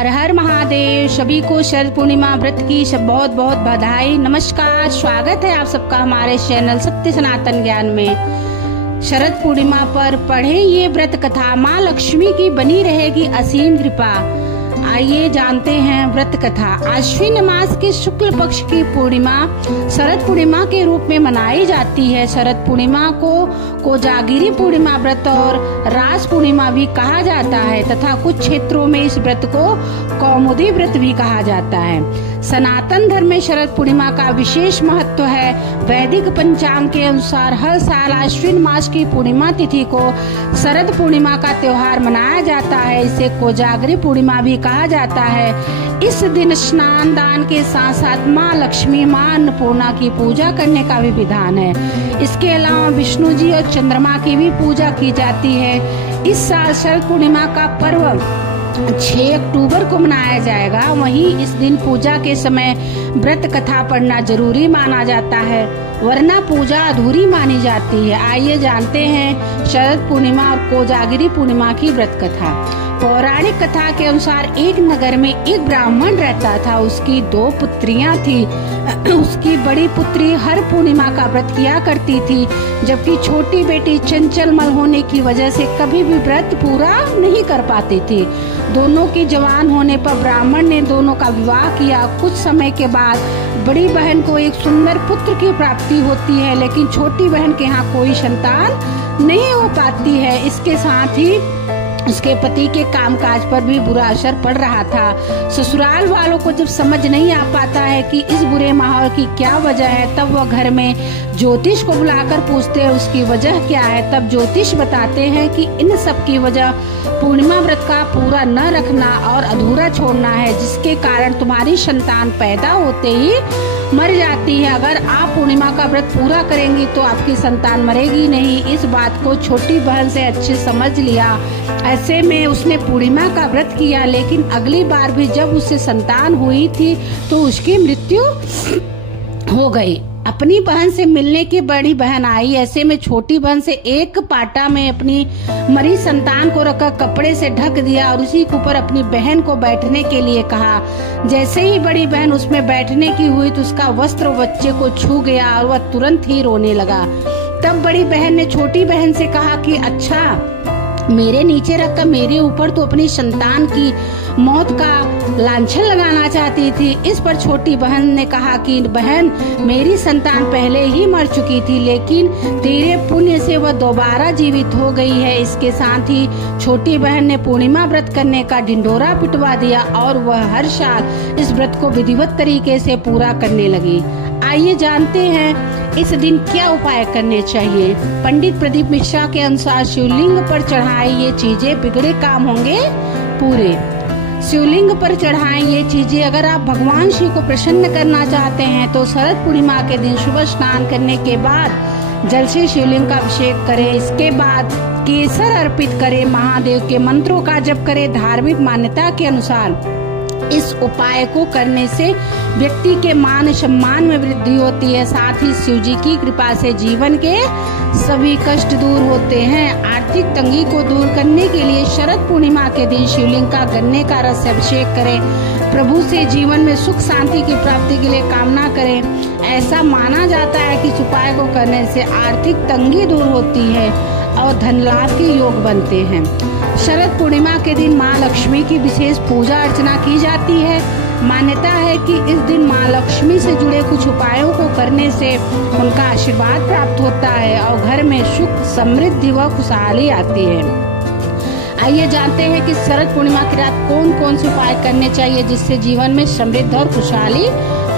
हर हर महादेव। सभी को शरद पूर्णिमा व्रत की बहुत बहुत बधाई। नमस्कार, स्वागत है आप सबका हमारे चैनल सत्य सनातन ज्ञान में। शरद पूर्णिमा पर पढ़े ये व्रत कथा, माँ लक्ष्मी की बनी रहेगी असीम कृपा। आइए जानते हैं व्रत कथा। आश्विन मास के शुक्ल पक्ष की पूर्णिमा शरद पूर्णिमा के रूप में मनाई जाती है। शरद पूर्णिमा को कोजागिरी पूर्णिमा व्रत और रास पूर्णिमा भी कहा जाता है तथा कुछ क्षेत्रों में इस व्रत को कौमुदी व्रत भी कहा जाता है। सनातन धर्म में शरद पूर्णिमा का विशेष महत्व है। वैदिक पंचांग के अनुसार हर साल आश्विन मास की पूर्णिमा तिथि को शरद पूर्णिमा का त्योहार मनाया जाता है। इसे कोजागरी पूर्णिमा भी कहा जाता है। इस दिन स्नान दान के साथ साथ माँ लक्ष्मी, माँ अन्नपूर्णा की पूजा करने का भी विधान है। इसके अलावा विष्णु जी और चंद्रमा की भी पूजा की जाती है। इस साल शरद पूर्णिमा का पर्व 6 अक्टूबर को मनाया जाएगा। वहीं इस दिन पूजा के समय व्रत कथा पढ़ना जरूरी माना जाता है, वरना पूजा अधूरी मानी जाती है। आइए जानते हैं शरद पूर्णिमा और कोजागिरी पूर्णिमा की व्रत कथा। पौराणिक कथा के अनुसार एक नगर में एक ब्राह्मण रहता था। उसकी 2 पुत्रियां थी। उसकी बड़ी पुत्री हर पूर्णिमा का व्रत किया करती थी, जबकि छोटी बेटी चंचल मन होने की वजह से कभी भी व्रत पूरा नहीं कर पाती थी। दोनों की जवान होने पर ब्राह्मण ने दोनों का विवाह किया। कुछ समय के बाद बड़ी बहन को एक सुंदर पुत्र की प्राप्ति होती है, लेकिन छोटी बहन के यहाँ कोई संतान नहीं हो पाती है। इसके साथ ही उसके पति के कामकाज पर भी बुरा असर पड़ रहा था। ससुराल वालों को जब समझ नहीं आ पाता है कि इस बुरे माहौल की क्या वजह है, तब वह घर में ज्योतिष को बुलाकर पूछते हैं उसकी वजह क्या है। तब ज्योतिष बताते हैं कि इन सब की वजह पूर्णिमा व्रत का पूरा न रखना और अधूरा छोड़ना है, जिसके कारण तुम्हारी संतान पैदा होते ही मर जाती है। अगर आप पूर्णिमा का व्रत पूरा करेंगी तो आपकी संतान मरेगी नहीं। इस बात को छोटी बहन से अच्छे समझ लिया। ऐसे में उसने पूर्णिमा का व्रत किया, लेकिन अगली बार भी जब उससे संतान हुई थी तो उसकी मृत्यु हो गई। अपनी बहन से मिलने की बड़ी बहन आई। ऐसे में छोटी बहन से एक पाटा में अपनी मरी संतान को रखकर कपड़े से ढक दिया और उसी के ऊपर अपनी बहन को बैठने के लिए कहा। जैसे ही बड़ी बहन उसमें बैठने की हुई तो उसका वस्त्र बच्चे को छू गया और वह तुरंत ही रोने लगा। तब बड़ी बहन ने छोटी बहन से कहा कि अच्छा, मेरे नीचे रखकर मेरे ऊपर तो अपनी संतान की मौत का लांछन लगाना चाहती थी। इस पर छोटी बहन ने कहा कि बहन, मेरी संतान पहले ही मर चुकी थी, लेकिन तेरे पुण्य से वह दोबारा जीवित हो गई है। इसके साथ ही छोटी बहन ने पूर्णिमा व्रत करने का ढिंढोरा पिटवा दिया और वह हर साल इस व्रत को विधिवत तरीके से पूरा करने लगी। आइए जानते हैं इस दिन क्या उपाय करने चाहिए। पंडित प्रदीप मिश्रा के अनुसार शिवलिंग पर चढ़ाए ये चीजें बिगड़े काम होंगे पूरे। शिवलिंग पर चढ़ाएं ये चीजें। अगर आप भगवान शिव को प्रसन्न करना चाहते हैं तो शरद पूर्णिमा के दिन सुबह स्नान करने के बाद जल से शिवलिंग का अभिषेक करें। इसके बाद केसर अर्पित करें। महादेव के मंत्रों का जप करें। धार्मिक मान्यता के अनुसार इस उपाय को करने से व्यक्ति के मान सम्मान में वृद्धि होती है। साथ ही शिव जी की कृपा से जीवन के सभी कष्ट दूर होते हैं। आर्थिक तंगी को दूर करने के लिए शरद पूर्णिमा के दिन शिवलिंग का गन्ने का रस से अभिषेक करें। प्रभु से जीवन में सुख शांति की प्राप्ति के लिए कामना करें। ऐसा माना जाता है कि इस उपाय को करने से आर्थिक तंगी दूर होती है और धन लाभ के योग बनते हैं। शरद पूर्णिमा के दिन माँ लक्ष्मी की विशेष पूजा अर्चना की जाती है। मान्यता है कि इस दिन माँ लक्ष्मी से जुड़े कुछ उपायों को करने से उनका आशीर्वाद प्राप्त होता है और घर में सुख, समृद्धि व खुशहाली आती है। आइए जानते हैं कि शरद पूर्णिमा की रात कौन कौन से उपाय करने चाहिए जिससे जीवन में समृद्धि और खुशहाली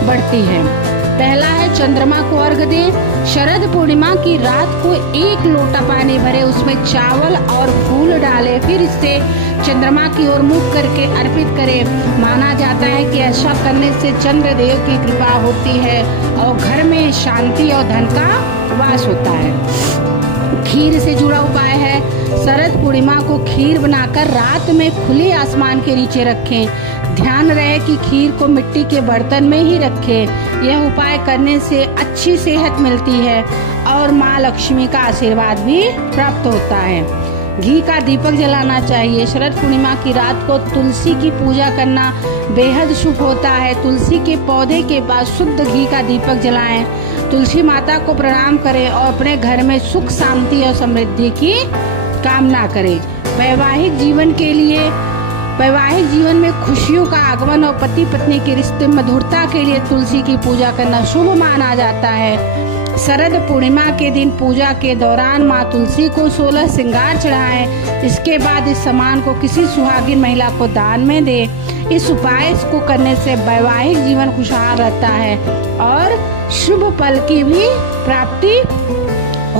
बढ़ती है। पहला है चंद्रमा को अर्घ्य दें। शरद पूर्णिमा की रात को 1 लोटा पानी भरे, उसमें चावल और फूल डालें, फिर इससे चंद्रमा की ओर मुख करके अर्पित करें। माना जाता है कि ऐसा करने से चंद्रदेव की कृपा होती है और घर में शांति और धन का वास होता है। खीर से जुड़ा उपाय है। शरद पूर्णिमा को खीर बनाकर रात में खुले आसमान के नीचे रखें। ध्यान रहे कि खीर को मिट्टी के बर्तन में ही रखें। यह उपाय करने से अच्छी सेहत मिलती है और माँ लक्ष्मी का आशीर्वाद भी प्राप्त होता है। घी का दीपक जलाना चाहिए। शरद पूर्णिमा की रात को तुलसी की पूजा करना बेहद शुभ होता है। तुलसी के पौधे के पास शुद्ध घी का दीपक जलाएं। तुलसी माता को प्रणाम करें और अपने घर में सुख शांति और समृद्धि की कामना करें। वैवाहिक जीवन में खुशियों का आगमन और पति पत्नी के रिश्ते में मधुरता के लिए तुलसी की पूजा करना शुभ माना जाता है। शरद पूर्णिमा के दिन पूजा के दौरान माँ तुलसी को 16 श्रृंगार चढ़ाएं। इसके बाद इस सामान को किसी सुहागिन महिला को दान में दे। इस उपाय को करने से वैवाहिक जीवन खुशहाल रहता है और शुभ फल की भी प्राप्ति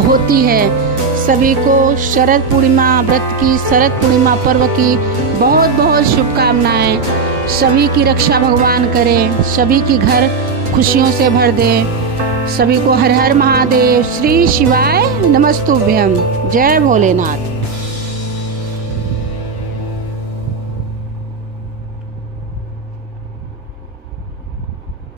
होती है। सभी को शरद पूर्णिमा व्रत की, शरद पूर्णिमा पर्व की बहुत बहुत शुभकामनाएं। सभी की रक्षा भगवान करें, सभी की घर खुशियों से भर दे। सभी को हर हर महादेव, श्री शिवाय नमस्तुभ्यम। जय भोलेनाथ।